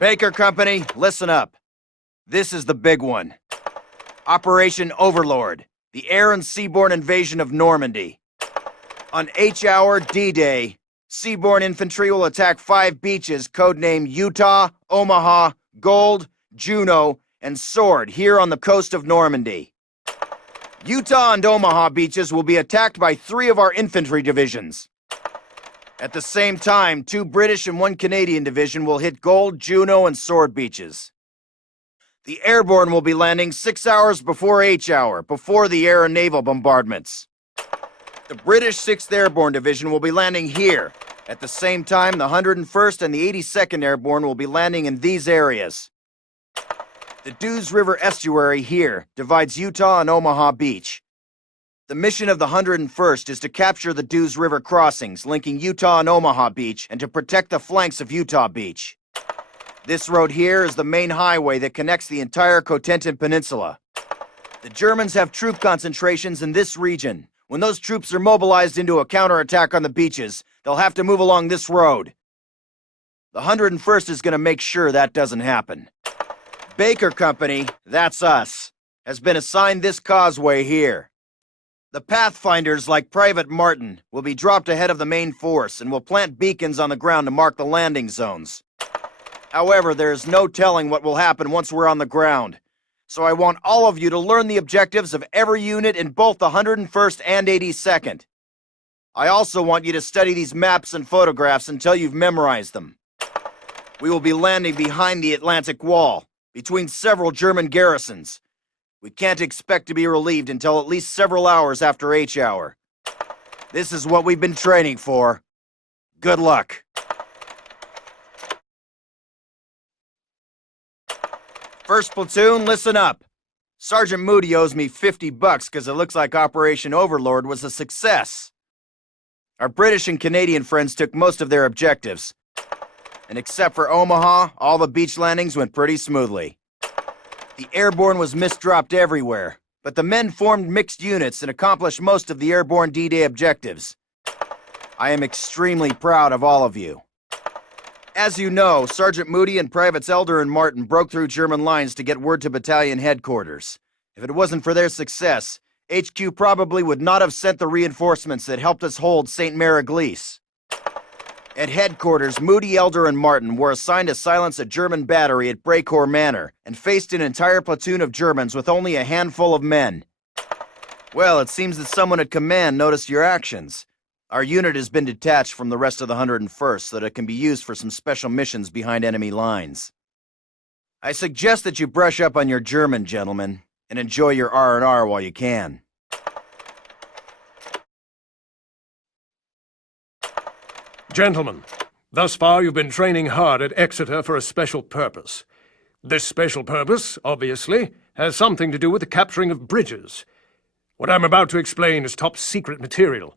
Baker Company, listen up. This is the big one. Operation Overlord, the air and seaborne invasion of Normandy. On H-hour D-Day, seaborne infantry will attack 5 beaches codenamed Utah, Omaha, Gold, Juno, and Sword here on the coast of Normandy. Utah and Omaha beaches will be attacked by 3 of our infantry divisions. At the same time, 2 British and 1 Canadian division will hit Gold, Juno, and Sword beaches. The airborne will be landing 6 hours before H-hour, before the air and naval bombardments. The British 6th Airborne Division will be landing here. At the same time, the 101st and the 82nd Airborne will be landing in these areas. The Dews River estuary here divides Utah and Omaha Beach. The mission of the 101st is to capture the Dews River crossings linking Utah and Omaha Beach and to protect the flanks of Utah Beach. This road here is the main highway that connects the entire Cotentin Peninsula. The Germans have troop concentrations in this region. When those troops are mobilized into a counterattack on the beaches, they'll have to move along this road. The 101st is going to make sure that doesn't happen. Baker Company, that's us, has been assigned this causeway here. The Pathfinders, like Private Martin, will be dropped ahead of the main force and will plant beacons on the ground to mark the landing zones. However, there is no telling what will happen once we're on the ground. So I want all of you to learn the objectives of every unit in both the 101st and 82nd. I also want you to study these maps and photographs until you've memorized them. We will be landing behind the Atlantic Wall, between several German garrisons. We can't expect to be relieved until at least several hours after H-hour. This is what we've been training for. Good luck. First platoon, listen up. Sergeant Moody owes me $50 because it looks like Operation Overlord was a success. Our British and Canadian friends took most of their objectives. And except for Omaha, all the beach landings went pretty smoothly. The airborne was misdropped everywhere, but the men formed mixed units and accomplished most of the airborne D-Day objectives. I am extremely proud of all of you. As you know, Sergeant Moody and Privates Elder and Martin broke through German lines to get word to battalion headquarters. If it wasn't for their success, HQ probably would not have sent the reinforcements that helped us hold St. Mary-Glise. At headquarters, Moody, Elder, and Martin were assigned to silence a German battery at Brecourt Manor and faced an entire platoon of Germans with only a handful of men. Well, it seems that someone at command noticed your actions. Our unit has been detached from the rest of the 101st so that it can be used for some special missions behind enemy lines. I suggest that you brush up on your German, gentlemen, and enjoy your R&R while you can. Gentlemen, thus far you've been training hard at Exeter for a special purpose. This special purpose, obviously, has something to do with the capturing of bridges. What I'm about to explain is top-secret material.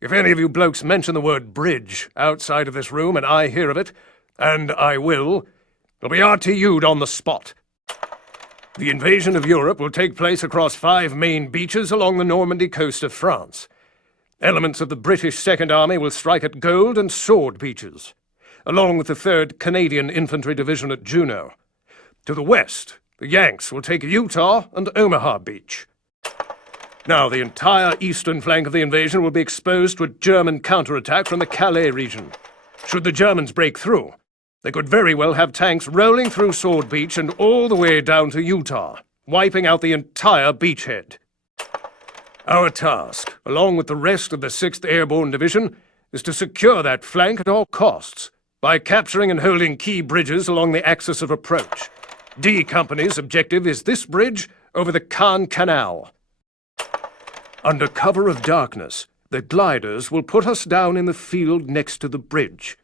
If any of you blokes mention the word bridge outside of this room and I hear of it, and I will, it'll be RTU'd on the spot. The invasion of Europe will take place across 5 main beaches along the Normandy coast of France. Elements of the British Second Army will strike at Gold and Sword beaches, along with the 3rd Canadian Infantry Division at Juno. To the west, the Yanks will take Utah and Omaha Beach. Now, the entire eastern flank of the invasion will be exposed to a German counterattack from the Calais region. Should the Germans break through, they could very well have tanks rolling through Sword Beach and all the way down to Utah, wiping out the entire beachhead. Our task, along with the rest of the 6th Airborne Division, is to secure that flank at all costs by capturing and holding key bridges along the axis of approach. D Company's objective is this bridge over the Caen Canal. Under cover of darkness, the gliders will put us down in the field next to the bridge.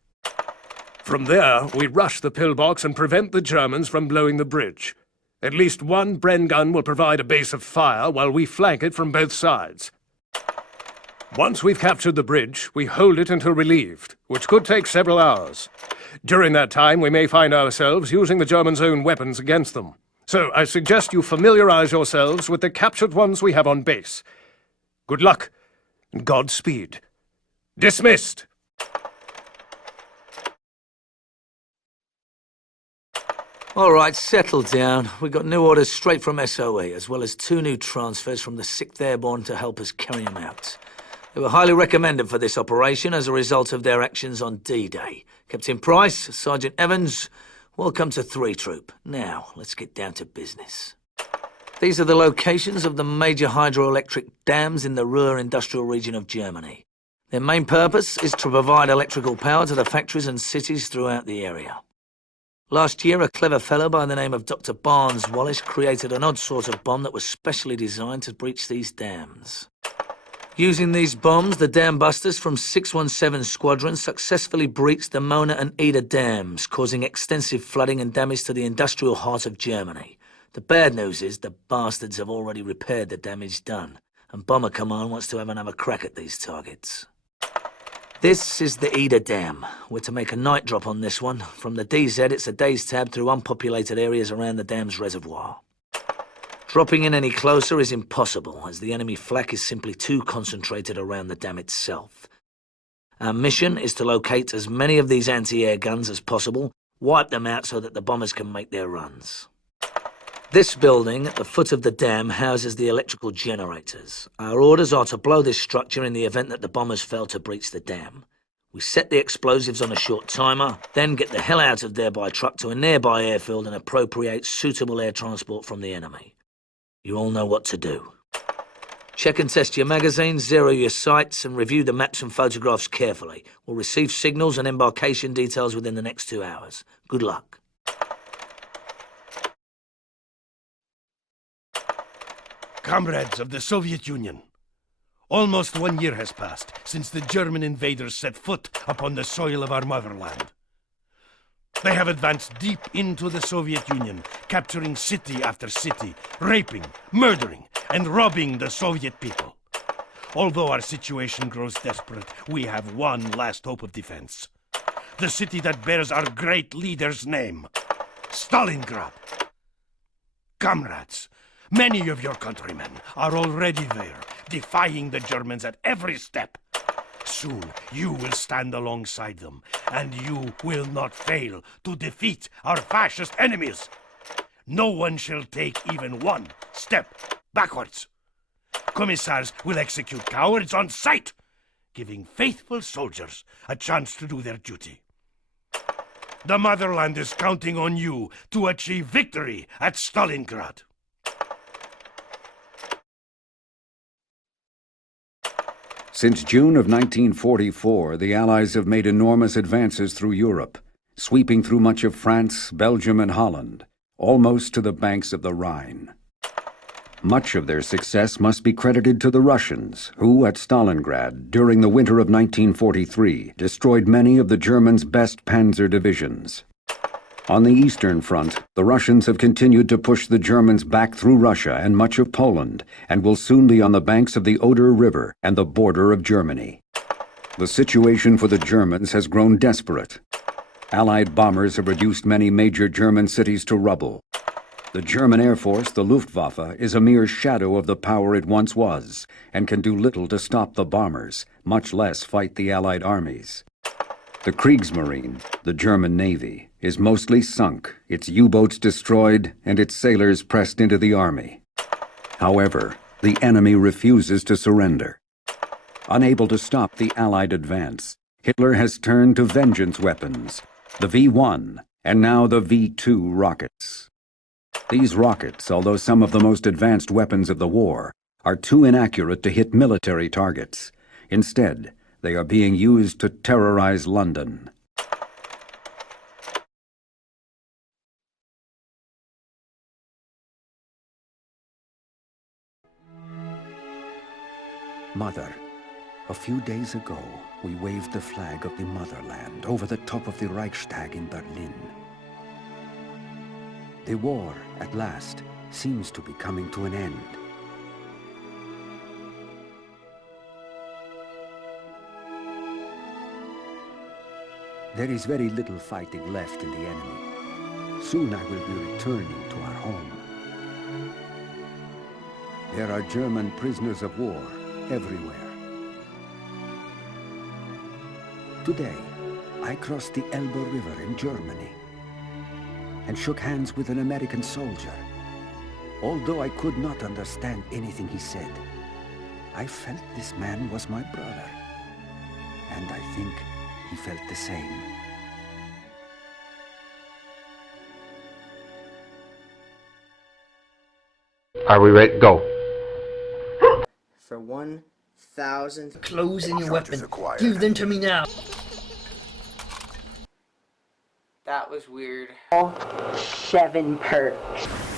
From there, we rush the pillbox and prevent the Germans from blowing the bridge. At least one Bren gun will provide a base of fire while we flank it from both sides. Once we've captured the bridge, we hold it until relieved, which could take several hours. During that time, we may find ourselves using the Germans' own weapons against them. So I suggest you familiarize yourselves with the captured ones we have on base. Good luck, and Godspeed. Dismissed! All right, settle down. We got new orders straight from SOE, as well as 2 new transfers from the 6th Airborne to help us carry them out. They were highly recommended for this operation as a result of their actions on D-Day. Captain Price, Sergeant Evans, welcome to 3 Troop. Now, let's get down to business. These are the locations of the major hydroelectric dams in the Ruhr industrial region of Germany. Their main purpose is to provide electrical power to the factories and cities throughout the area. Last year, a clever fellow by the name of Dr. Barnes Wallace created an odd sort of bomb that was specially designed to breach these dams. Using these bombs, the dam busters from 617 Squadron successfully breached the Mona and Ida dams, causing extensive flooding and damage to the industrial heart of Germany. The bad news is the bastards have already repaired the damage done, and Bomber Command wants to have another crack at these targets. This is the Ida Dam. We're to make a night drop on this one. From the DZ, it's a day's tab through unpopulated areas around the dam's reservoir. Dropping in any closer is impossible, as the enemy flak is simply too concentrated around the dam itself. Our mission is to locate as many of these anti-air guns as possible, wipe them out so that the bombers can make their runs. This building at the foot of the dam houses the electrical generators. Our orders are to blow this structure in the event that the bombers fail to breach the dam. We set the explosives on a short timer, then get the hell out of there by truck to a nearby airfield and appropriate suitable air transport from the enemy. You all know what to do. Check and test your magazines, zero your sights, and review the maps and photographs carefully. We'll receive signals and embarkation details within the next 2 hours. Good luck. Comrades of the Soviet Union, almost 1 year has passed since the German invaders set foot upon the soil of our motherland. They have advanced deep into the Soviet Union, capturing city after city, raping, murdering, and robbing the Soviet people. Although our situation grows desperate, we have one last hope of defense. The city that bears our great leader's name, Stalingrad. Comrades, many of your countrymen are already there, defying the Germans at every step. Soon you will stand alongside them, and you will not fail to defeat our fascist enemies. No one shall take even one step backwards. Commissars will execute cowards on sight, giving faithful soldiers a chance to do their duty. The motherland is counting on you to achieve victory at Stalingrad. Since June of 1944, the Allies have made enormous advances through Europe, sweeping through much of France, Belgium, and Holland, almost to the banks of the Rhine. Much of their success must be credited to the Russians, who, at Stalingrad, during the winter of 1943, destroyed many of the Germans' best panzer divisions. On the Eastern Front, the Russians have continued to push the Germans back through Russia and much of Poland, and will soon be on the banks of the Oder River and the border of Germany. The situation for the Germans has grown desperate. Allied bombers have reduced many major German cities to rubble. The German Air Force, the Luftwaffe, is a mere shadow of the power it once was, and can do little to stop the bombers, much less fight the Allied armies. The Kriegsmarine, the German Navy, is mostly sunk, its U-boats destroyed, and its sailors pressed into the army. However, the enemy refuses to surrender. Unable to stop the Allied advance, Hitler has turned to vengeance weapons, the V-1, and now the V-2 rockets. These rockets, although some of the most advanced weapons of the war, are too inaccurate to hit military targets. Instead, they are being used to terrorize London. Mother, a few days ago, we waved the flag of the motherland over the top of the Reichstag in Berlin. The war, at last, seems to be coming to an end. There is very little fighting left in the enemy. Soon I will be returning to our home. There are German prisoners of war everywhere. Today, I crossed the Elbe River in Germany and shook hands with an American soldier. Although I could not understand anything he said, I felt this man was my brother. And I think he felt the same. Are we ready? Go. For 1,000 clothes in your weapon. Give them to me now. That was weird. 7 perks.